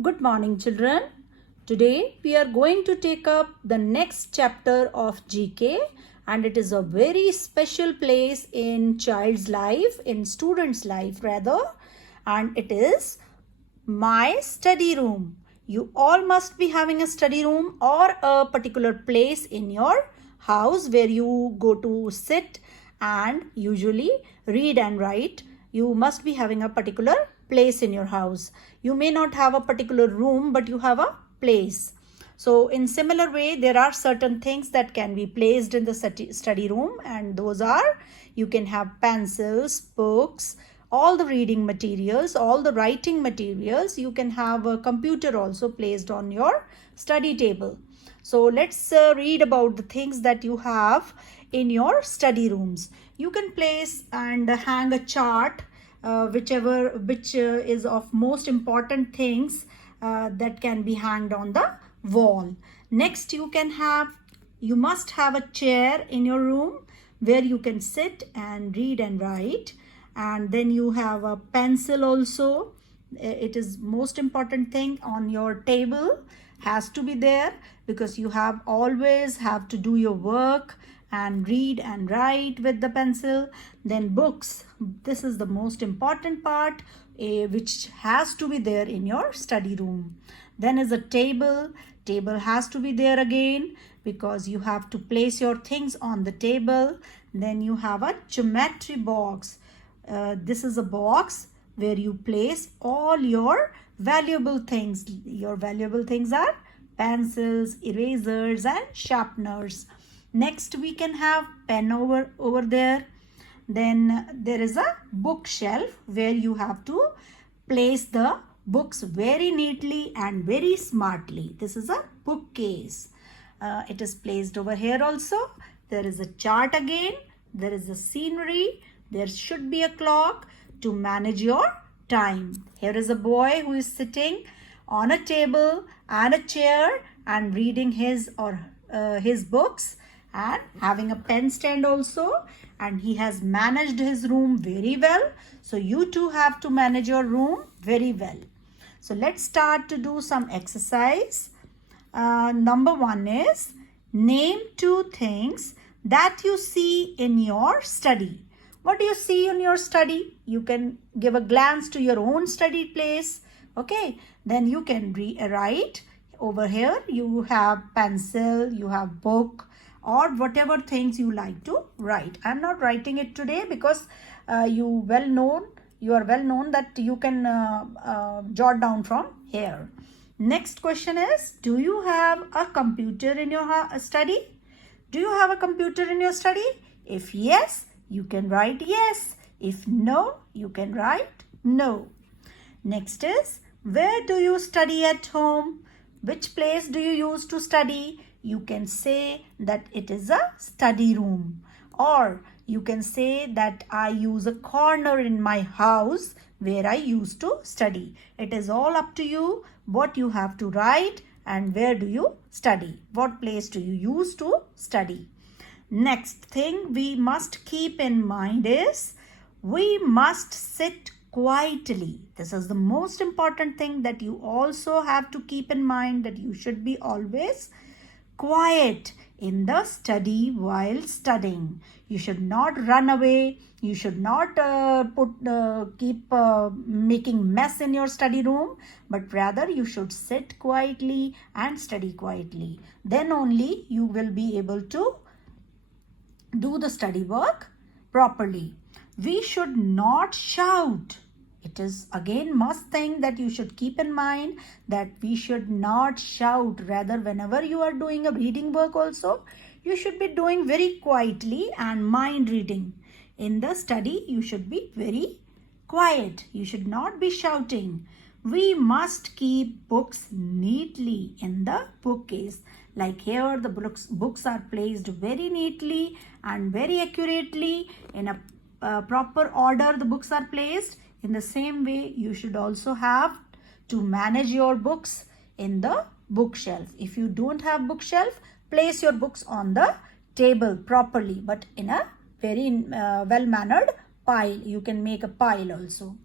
Good morning, children. Today we are going to take up the next chapter of GK, and it is a very special place in child's life, in student's life rather, and it is my study room. You all must be having a study room or a particular place in your house where you go to sit and usually read and write. You must be having a particular place in your house. You may not have a particular room, but you have a place. So in similar way, there are certain things that can be placed in the study room, and those are, you can have pencils, books, all the reading materials, all the writing materials. You can have a computer also placed on your study table. So let's read about the things that you have in your study rooms. You can place and hang a chart, which is of most important things that can be hanged on the wall. Next, you must have a chair in your room where you can sit and read and write. And then you have a pencil also. It is most important thing on your table, has to be there, because you always have to do your work and read and write with the pencil. Then books, this is the most important part, which has to be there in your study room. Then is a table has to be there again, because you have to place your things on the table. Then you have a geometry box. This is a box where you place all your valuable things. Your valuable things are pencils, erasers and sharpeners. Next, we can have pen over there. Then there is a bookshelf where you have to place the books very neatly and very smartly. This is a bookcase. It is placed over here also. There is a chart again. There is a scenery. There should be a clock to manage your time. Here is a boy who is sitting on a table and a chair and reading his books and having a pen stand also, and he has managed his room very well. So you too have to manage your room very well. So let's start to do some exercise. Number 1 is name 2 things that you see in your study. What do you see in your study? You can give a glance to your own study place. Okay, then you can write. Over here you have pencil, you have book, or whatever things you like to write. I'm not writing it today because you are well known that you can jot down from here. Next question is, do you have a computer in your study? Do you have a computer in your study? If yes, you can write yes. If no, you can write no. Next is, where do you study at home? Which place do you use to study? You can say that it is a study room, or you can say that I use a corner in my house where I used to study. It is all up to you what you have to write and where do you study. What place do you use to study? Next thing we must keep in mind is, we must sit quietly. This is the most important thing that you also have to keep in mind, that you should be always quiet in the study while studying. You should not run away. You should not keep making mess in your study room, but rather you should sit quietly and study quietly. Then only you will be able to do the study work properly. We should not shout. It is again must thing that you should keep in mind, that we should not shout. Rather, whenever you are doing a reading work also, you should be doing very quietly and mind reading. In the study, you should be very quiet. You should not be shouting. We must keep books neatly in the bookcase. Like here, the books are placed very neatly and very accurately. In a proper order, the books are placed. In the same way, you should also have to manage your books in the bookshelf. If you don't have bookshelf, place your books on the table properly, but in a very well-mannered pile. You can make a pile also.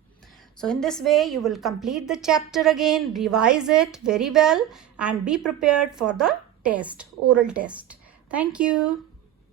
So in this way, you will complete the chapter again, revise it very well, and be prepared for the test, oral test. Thank you.